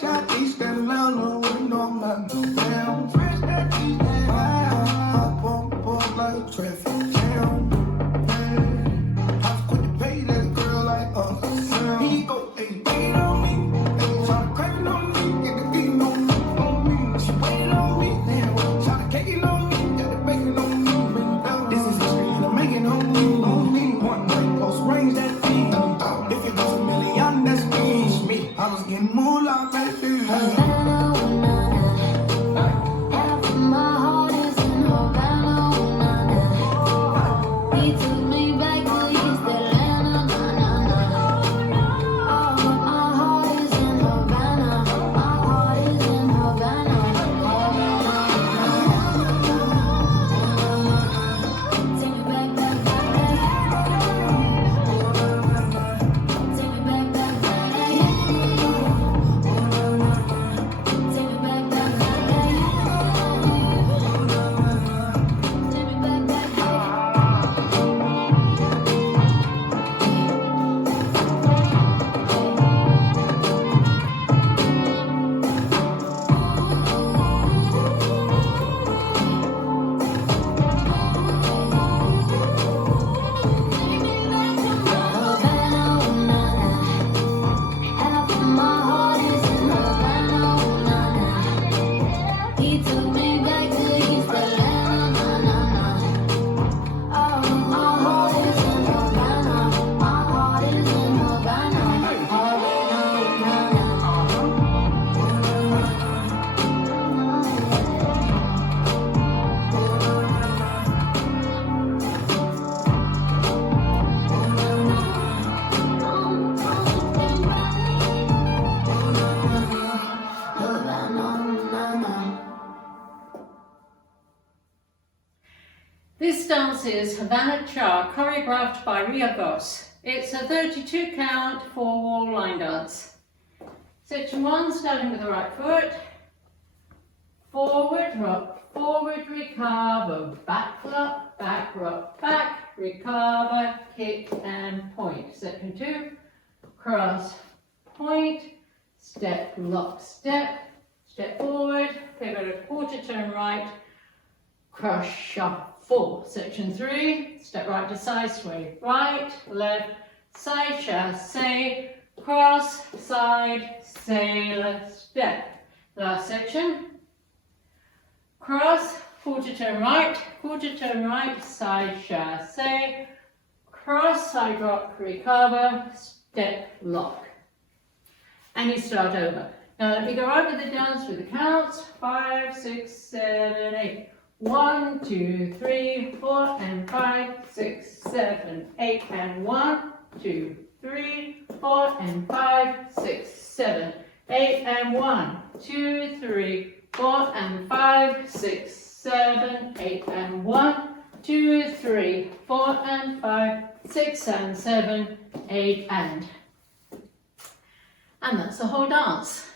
Fresh out East Atlanta, we know I'm not down. Fresh out East Atlanta, hop on board like traffic jam. I quit to pay that girl like he go, hey, wait on me. Hey, try to crack it on me, get the beating on me. She waited on me, damn, try to cake it on me, got the bacon on me. This is history, and I'm making on me. One night, close range, that thing. If it goes a million, that's me. I was getting moolah, baby. This dance is Havana Cha, choreographed by Ria Goss. It's a 32 count, 4-wall line dance. Section 1, starting with the right foot. Forward, rock, forward, recover, back, rock, back, recover, kick and point. Section 2, cross, point, step, lock, step forward, pivot, quarter turn right, cross, shuffle. Section 3, step right to side, sway right, left, side, chassé, cross, side, sailor, step. Last section, cross, quarter turn right, side, chassé, cross, side rock, recover, step, lock. And you start over. Now let me go over the dance with the counts, 5, 6, 7, 8. 1, 2, 3, 4, and 5, 6, 7, 8, and 1, 2, 3, 4, and 5, 6, 7, 8, and 1, 2, 3, 4, and 5, 6, 7, 8, and 1, 2, 3, 4, and 5, 6, and 7, 8, and that's the whole dance.